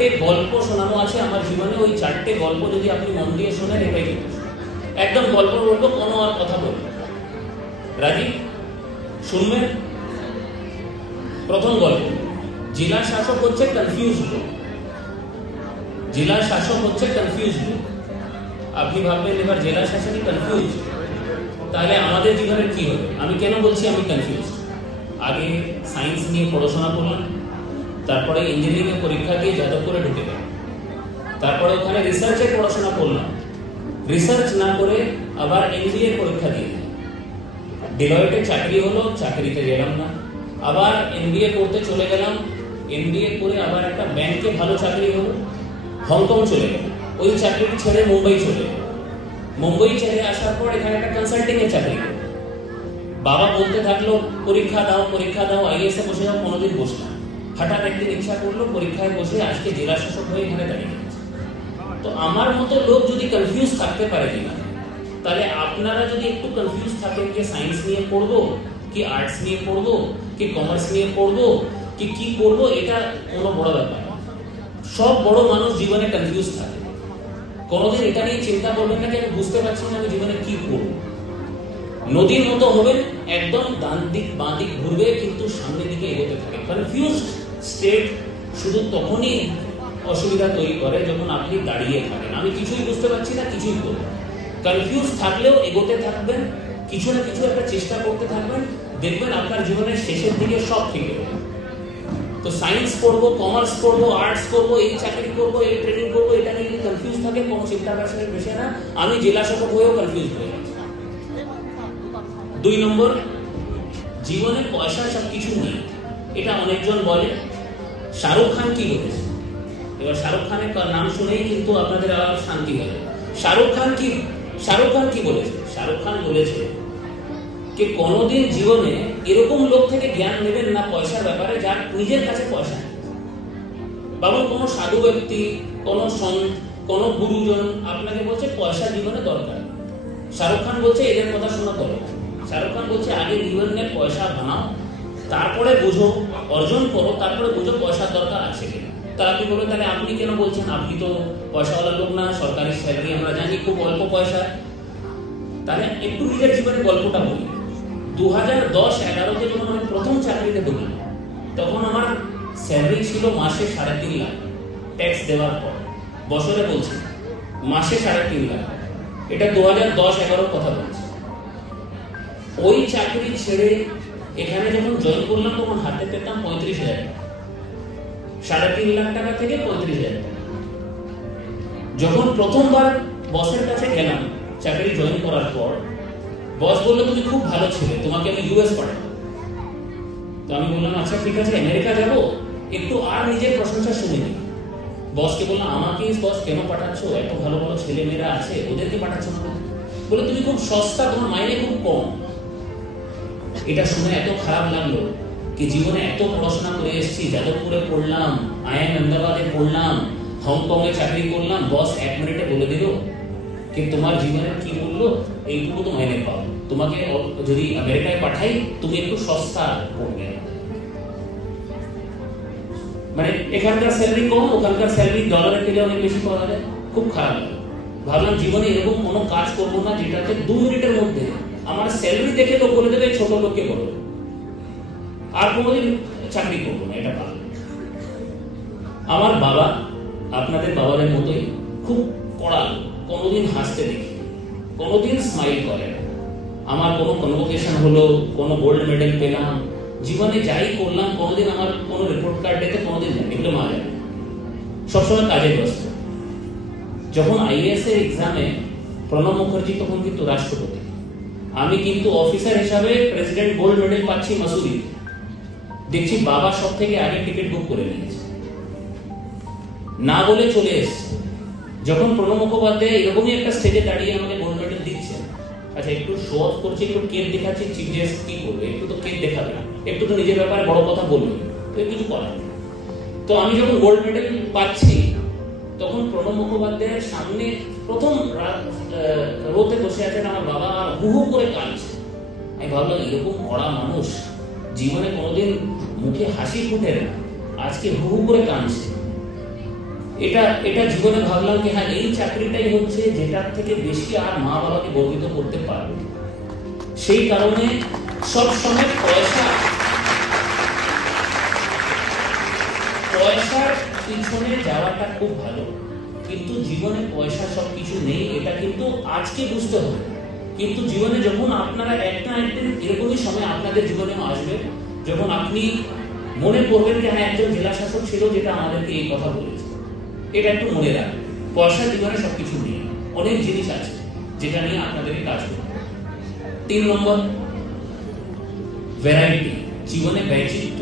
চারটে গল্প শোনানো আছে আমার জীবনে। ওই চারটে গল্প যদি আপনি মন দিয়ে শোনেন, এটাই কিন্তু একদম গল্প বলবো, কোনো আর কথা বলবো। রাজি? শুনবেন? প্রথম গল্প, জেলা শাসক হচ্ছে কনফিউজ লোক। জেলা শাসক হচ্ছে কনফিউজ লোক। আপনি ভাববেন এবার জেলা শাসকই কনফিউজ, তাহলে আমাদের জীবনের কি হবে? আমি কেন বলছি আমি কনফিউজ? আগে সায়েন্স নিয়ে পড়াশোনা করলাম, তারপরে ইঞ্জিনিয়ারিং এর পরীক্ষা দিয়ে যাদবপুরে ঢুকে গেলাম, তারপরে ওখানে রিসার্চের পড়াশোনা করলাম, রিসার্চ না করে আবার এমবিএ পরীক্ষা দিয়ে ডিলয়েটে চাকরি হলো, চাকরিতে গেলাম না, আবার এমবিএ করতে চলে গেলাম, এমবিএ করে আবার একটা ব্যাংকে ভালো চাকরি হলো, হংকং চলে গেলাম, ওই চাকরিটি ছেড়ে মুম্বাই চলে গেলাম, মুম্বাই ছেড়ে আসার পর এখানে একটা কনসাল্টিং এর চাকরি হলো। বাবা বলতে থাকলো পরীক্ষা দাও, আইএস এ বসে যাও, কোনোদিন বসলাম। হঠাৎ একদিন ইচ্ছা করলো পরীক্ষায় বসে আজকে জেলা শাসক হয়ে এখানে দাঁড়িয়ে গেছে। তো আমার মতো লোক যদি কনফিউজ থাকতে পারে কিনা, তাহলে আপনারা যদি একটু কনফিউজ থাকেন যে সায়েন্স নিয়ে পড়বো কি আর্টস নিয়ে পড়বো কি কমার্স নিয়ে পড়বো কি করবো, এটা কোনো বড় ব্যাপার না। সব বড় মানুষ জীবনে কনফিউজ থাকে। কোনোদিন এটা নিয়ে চিন্তা করবেন না যে আমি বুঝতে পারছি না আমি জীবনে কি করবো। নদীর মতো হবেন, একদম ডান দিক বাঁ দিক ঘুরবে, কিন্তু সামনের দিকে এগোতে থাকে। কনফিউজ স্টেট শুধু তখনই অসুবিধা তৈরি করে যখন আপনি দাঁড়িয়ে থাকেন, আমি কিছুই বুঝতে পারছি না, কিছুই করবো। কনফিউজ থাকলেও এগোতে থাকবেন, কিছু না কিছু একটা চেষ্টা করতে থাকবেন, দেখবেন আপনার জীবনের শেষের দিকে সব ঠিক হবে। তো সায়েন্স পড়বো, কমার্স পড়বো, আর্টস করবো, এই চাকরি করবো, এই ট্রেনিং করবো, এটা নিয়ে যদি কনফিউজ থাকে, কোনো চিন্তা ভাবনার বিষয় না। আমি জেলা শাসক হয়েও কনফিউজ হয়ে গেছি। 2 নম্বর, জীবনে পয়সা সবকিছু নেই, এটা অনেকজন বলে। শাহরুখ খান কি বলেছে? এবার শাহরুখ খানের নাম শুনেই কিন্তু আপনাদের আবার শান্তি হবে। শাহরুখ খান কি বলেছে? শাহরুখ খান বলেছে যে কোনোদিন জীবনে এরকম লোক থেকে জ্ঞান নেবেন না পয়সার ব্যাপারে যার নিজের কাছে পয়সা নেই। বাবু, কোনো সাধু ব্যক্তি, কোনো সন্ত, কোনো গুরুজন আপনাকে বলছে পয়সা জীবনে দরকার, শাহরুখ খান বলছে এদের কথা শোনা দরকার। শাহরুখ খান বলছে আগে জীবনে পয়সা বানাও, তারপরে বুঝো, অর্জন করো, তারপরে বুঝো পয়সার দরকার আছে কিনা। তারা কি বলবে তাহলে আপনি কেন বলছেন? আপনি তো পয়সাওয়ালা লোক না, সরকারি স্যালারি আমরা জানি, খুব অল্প পয়সা। তাহলে একটু নিজের জীবনের গল্পটা বলি। 2010-11-তে যখন আমি প্রথম চাকরিতে ঢুকলাম, তখন আমার স্যালারি ছিল মাসে 3.5 লাখ, ট্যাক্স দেওয়ার পর। বছরে বলছি, মাসে 3.5 লাখ। এটা 2010-11 কথা বলছি। ওই চাকরি ছেড়ে এখানে যখন জয়েন করলাম তখন হাতে পেতাম 35,000 টাকা। 3.5 লাখ টাকা থেকে 35,000 টাকা। যখন প্রথমবার বসের কাছে গেলাম চাকরি জয়েন করার পর, বস বললো তুমি খুব ভালো ছিলে, তোমাকে আমি ইউএস পাঠাবো। তো আমি বললাম আচ্ছা ঠিক আছে, আমেরিকা যাবো, একটু আর নিজের প্রশংসা শুনে নিই। বসকে বললাম আমাকে বস কেন পাঠাচ্ছ, এত ভালো ভালো ছেলে মেয়েরা আছে, ওদেরকে পাঠাচ্ছ না? বলে তুমি খুব সস্তা, তোমার মাইনে খুব কম। এটা শুনে এত খারাপ লাগলো কি জীবনে এত পড়াশোনা করে এসেছি, যাদবপুরে পড়লাম, আইআইএম আহমেদাবাদে পড়লাম, হংকং এ চাকরি করলাম, বস 1 মিনিটে বলে দিল কি তোমার জীবনের কি মূল্য, এইটুকু তো মাইনে পাও, তোমাকে যদি আমেরিকায় পাঠাই তুমি একটু সস্তা পড়বে। মানে এখানকার স্যালারি কম, ওখানকার স্যালারি ডলারের থেকে অনেক বেশি পাওয়া যায়। খুব খারাপ লাগে। ভাবলাম জীবনে এরকম কোনো কাজ করবো না যেটাতে 2 মিনিটের মধ্যে আমার স্যালারি দেখে তো বলে দেবে ছোট লোককে বলো, আর কোনোদিন চাকরি করবো না, এটা ভালো। আমার বাবা আপনাদের বাবাদের মতোই খুব কড়া, কোনোদিন হাসতে দেখি, কোনোদিন স্মাইল করে। আমার কোনো কনভোকেশন হলো, কোনো গোল্ড মেডেল পেলাম, জীবনে যাই করলাম, কোনোদিন আমার কোনো রিপোর্ট কার্ড দিতে কোনোদিন এগুলো মা যায়, সবসময় কাজে ব্যস্ত। যখন আইএএস এর এক্সামে প্রণব মুখার্জি তখন কিন্তু রাষ্ট্রপতি, আমি কিন্তু অফিসার হিসাবে প্রেসিডেন্ট গোল্ড মেডেল পাচ্ছি মাসুরি। দেখছি বাবা সব থেকে আগে টিকিট বুক করে নিয়েছে, না বলে চলে এসছে। যখন প্রণব মুখোপাধ্যায় এরকমই একটা স্টেজে দাঁড়িয়ে আমাকে গোল্ড মেডেল দিচ্ছে, আচ্ছা একটু শো অফ করছে, একটু কেক দেখাচ্ছে, চিফ গেস্ট কি করবে, একটু তো কেক দেখাবে, একটু তো নিজের ব্যাপারে বড় কথা বলবে, তো কিছু করার। তো আমি যখন গোল্ড মেডেল পাচ্ছি তখন প্রণব মুখোপাধ্যায়ের সামনে প্রথম রোতে বসে আছেন আমার বাবা, হু হু করে কাঁদছে। আমি ভাবলাম এরকম কড়া মানুষ জীবনে কোনোদিন মুখে হাসি ফুটে না, আজকে হু হু করে কাঁদছে। এটা এটা জীবনে ভাবলাম যে হ্যাঁ এই চাকরিটাই হচ্ছে যেটার থেকে বেশি আর মা বাবাকে গর্বিত করতে পারবে। সেই কারণে সবসময় পয়সার পিছনে যাওয়াটা খুব ভালো, কিন্তু জীবনে পয়সা সবকিছু নেই, এটা কিন্তু আজকে বুঝতে হবে। কিন্তু জীবনে যখন আপনারা একটা একদিন এরকমই সময় আপনাদের জীবনেও আসবে যখন আপনি মনে করবেন যে হ্যাঁ একজন জেলা শাসক ছিল যেটা আমাদেরকে এই কথা বলেছে। এটা একটু মনে রাখবেন, পয়সা জীবনে সবকিছু নেই, অনেক জিনিস আছে যেটা নিয়ে আপনাদেরকে কাজ করতে হবে। 3 নম্বর, ভ্যারাইটি, জীবনে বৈচিত্র্য।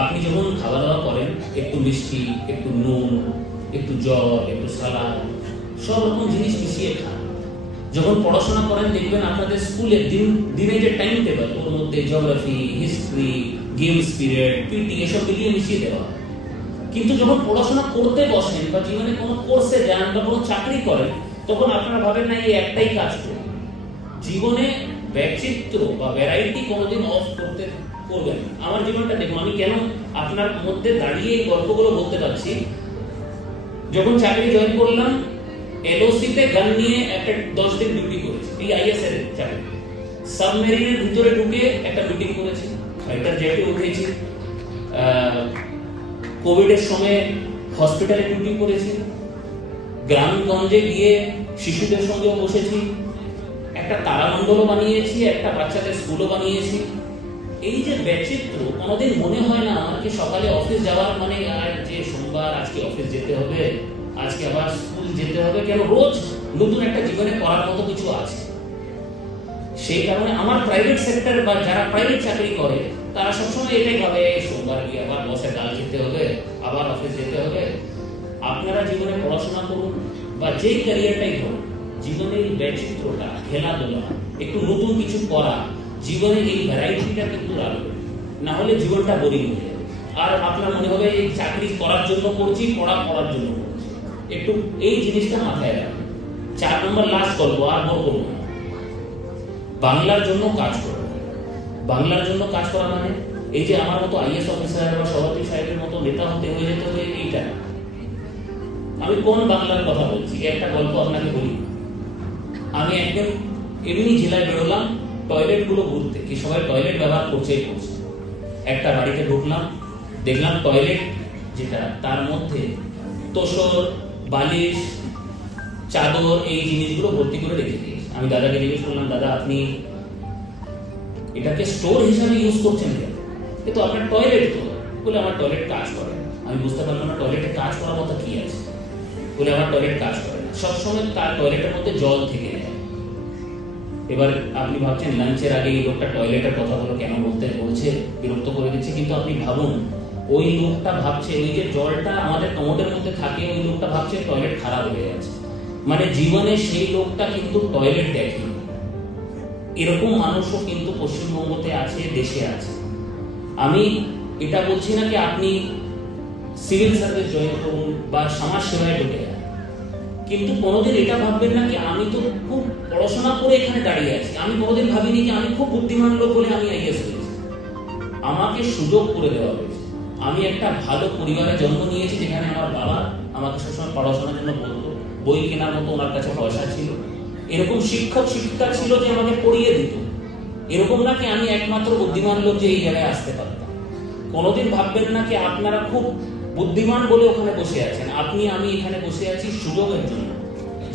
আপনি যখন খাওয়া দাওয়া করেন একটু মিষ্টি, একটু নুন, একটু জল, একটু সালাদ, সব রকম জিনিস মিশিয়ে খান। যখন পড়াশোনা করেন দেখবেন আপনাদের স্কুলে দিনে যে টাইম টেবিল ওর মধ্যে geography, history, games period, PT এসব মিলিয়ে মিশিয়ে দেওয়া। কিন্তু যখন পড়াশোনা করতে বসেন বা জীবনে কোনো কোর্সে যান বা কোনো চাকরি করেন তখন আপনারা ভাবেন না এই একটাই কাজ করুন। জীবনে বৈচিত্র্য বা ভ্যারাইটি কোনোদিন অফ করতে করবেন। আমার জীবনটা দেখুন, আমি কেন আপনার মধ্যে দাঁড়িয়ে এই গল্পগুলো বলতে পারছি। যখন চাকরি জয়েন করলাম এলওসি তে গান নিয়ে একটা 10 দিন ডিউটি করেছি, এই আইএস এর চাকরি। সাবমেরিনের ভিতরে ঢুকে একটা মিটিং করেছি, ফাইটার জেটে উঠেছি, কোভিড এর সময় হসপিটালে ডিউটি করেছি, গ্রামগঞ্জে গিয়ে শিশুদের সঙ্গে বসেছি, একটা তারামণ্ডলও বানিয়েছি, একটা বাচ্চাদের স্কুলও বানিয়েছি। এই যে বৈচিত্র্য, কোনোদিন মনে হয় না আমার কি সকালে অফিস যাওয়ার মানে আর যে সোমবার আজকে অফিস যেতে হবে, আজকে আবার স্কুল যেতে হবে, কেন রোজ নতুন একটা জীবনে করার মতো কিছু আছে। সেই কারণে আমার প্রাইভেট সেক্টর বা যারা প্রাইভেট চাকরি করে তারা সবসময় এটাই ভাবে সোমবার গিয়ে আবার বসে গাল খেতে হবে, আবার অফিস যেতে হবে। আপনারা জীবনে পড়াশোনা করুন বা যেই ক্যারিয়ারটাই করুন, জীবনে এই বৈচিত্র্যটা, খেলাধুলা, একটু নতুন কিছু করা, জীবনে এই ভ্যারাইটিটা কিন্তু রাখবে, না হলে জীবনটা বোরিং হয়ে যাবে। আর আপনার মনে হবে এই চাকরি করার জন্য করছি, পড়া করার জন্য করছি। একটু এই জিনিসটা মাথায় রাখবেন। 4 নম্বর লাস্ট গল্প, আর বড় করবো না। বাংলার জন্য কাজ করো। বাংলার জন্য কাজ করা মানে এই যে আমার মতো আইএস অফিসার বা সভাপতি সাহেবের মতো নেতা হতে হয়ে যেতে হবে এইটা। আমি কোন বাংলার কথা বলছি, একটা গল্প আপনাকে বলি। আমি একদিন এমনি জেলায় বেরোলাম টয়লেট গুলো ঘুরতে, কি সবাই টয়লেট ব্যবহার করছেই করছে। একটা বাড়িতে ঢুকলাম, দেখলাম টয়লেট যেটা তার মধ্যে তোষর, বালিশ, চাদর এই জিনিসগুলো ভর্তি করে রেখে দিয়েছে। আমি দাদাকে জিজ্ঞেস করলাম, দাদা আপনি এটাকে স্টোর হিসাবে ইউজ করছেন কেন? কিন্তু আপনার টয়লেট তো। বলে আমার টয়লেট কাজ করে। আমি বুঝতে পারলাম না টয়লেটে কাজ করার মতো কি আছে। বলে আমার টয়লেট কাজ করে না, সবসময় তার টয়লেটের মধ্যে জল থেকে যায়। এবার আপনি ভাবছেন লাঞ্চের আগে এই লোকটা টয়লেটের কথাগুলো কেন বলছে, বিরক্ত করে দিচ্ছে। কিন্তু আপনি ভাবুন, ওই লোকটা ভাবছে ওই যে জলটা আমাদের কমোডের মধ্যে থাকে, ওই লোকটা ভাবছে টয়লেট খারাপ হয়ে যাচ্ছে। মানে জীবনে সেই লোকটা কিন্তু টয়লেট দেখে। এরকম মানুষও কিন্তু পশ্চিমবঙ্গতে আছে, দেশে আছে। আমি এটা বলছি না যে আপনি সিভিল সার্ভিস জয়েন করুন বা সমাজ সেবায় ঢুকে যান, কিন্তু কোনোদিন এটা ভাববেন না যে আমি তো খুব পড়াশোনা করে এখানে দাঁড়িয়ে আছি। আমি কোনোদিন ভাবিনি যে আমি খুব বুদ্ধিমান লোক বলে আমি আইএস হয়েছি। আমাকে সুযোগ করে দেওয়া হয়েছে। আমি একটা ভালো পরিবারে জন্ম নিয়েছি যেখানে আমার বাবা আমাকে সবসময় পড়াশোনার জন্য বলতো, বই কেনার মতো ওনার কাছে পয়সা ছিল। এরকম শিক্ষক শিক্ষিকা ছিল যে আমাকে পড়িয়ে দিত। এরকম না কি আমি একমাত্র বুদ্ধিমান লোক যে এই জায়গায় আসতে পারতাম। কোনোদিন ভাববেন না কি আপনারা খুব বুদ্ধিমান বলে ওখানে বসে আছেন। আপনি আমি এখানে বসে আছি সুযোগের জন্য।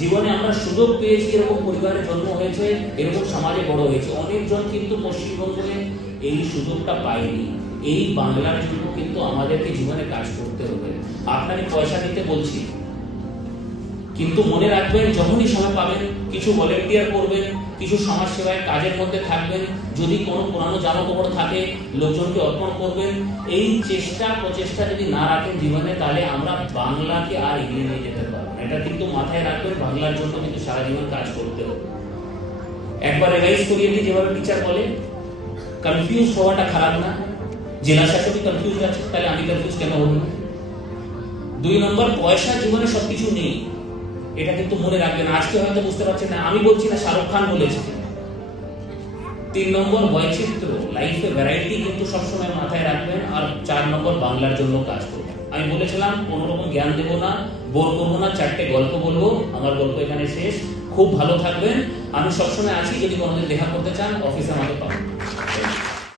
জীবনে আমরা সুযোগ পেয়েছি, এরকম পরিবারে জন্ম হয়েছে, এরকম সমাজে বড় হয়েছে। অনেকজন কিন্তু পশ্চিমবঙ্গে এই সুযোগটা পায়নি। এই বাংলার জন্য কিন্তু আমাদেরকে জীবনে কাজ করতে হবে। আপনাকে পয়সা দিতে বলছি, কিন্তু মনে রাখবেন যখনই সময় পাবেন কিছু ভলেন্টিয়ার করবেন, কিছু সমাজ সেবায় কাজের মধ্যে থাকবেন। যদি কোনো পুরানো জামা কাপড় থাকে লোকজনকে অর্পণ করবেন। এই চেষ্টা প্রচেষ্টা যদি না রাখেন জীবনে, তাহলে আমরা বাংলাকে আর এগিয়ে নিয়ে যেতে পারবো না। এটা কিন্তু মাথায় রাখবেন, বাংলার জন্য কিন্তু সারা জীবন কাজ করতে হবে। একবার রিভাইজ করিয়ে দিই, যেভাবে টিচার বলে কনফিউজ হওয়াটা খারাপ না। জেলা শাসকই কনফিউজ আছে, তাহলে আমি কনফিউজ কেন হব না? 2 নম্বর, পয়সা জীবনে সবকিছু নেই, এটা কিন্তু মনে রাখবেন। আজকে হয়তো বুঝতে পারছেন না, আমি বলছি না, শাহরুখ খান বলেছে। 3 নম্বর, বৈচিত্র্য, লাইফে ভ্যারাইটি কিন্তু সবসময় মাথায় রাখবেন। আর 4 নম্বর, বাংলার জন্য কাজ করবেন। আমি বলেছিলাম কোনো রকম জ্ঞান দেবো না, বোর করবো না, 4টে গল্প বলবো। আমার গল্প এখানে শেষ। খুব ভালো থাকবেন। আমি সবসময় আছি, যদি কোনোদিন দেখা করতে চান অফিসে আমাকে পাবেন।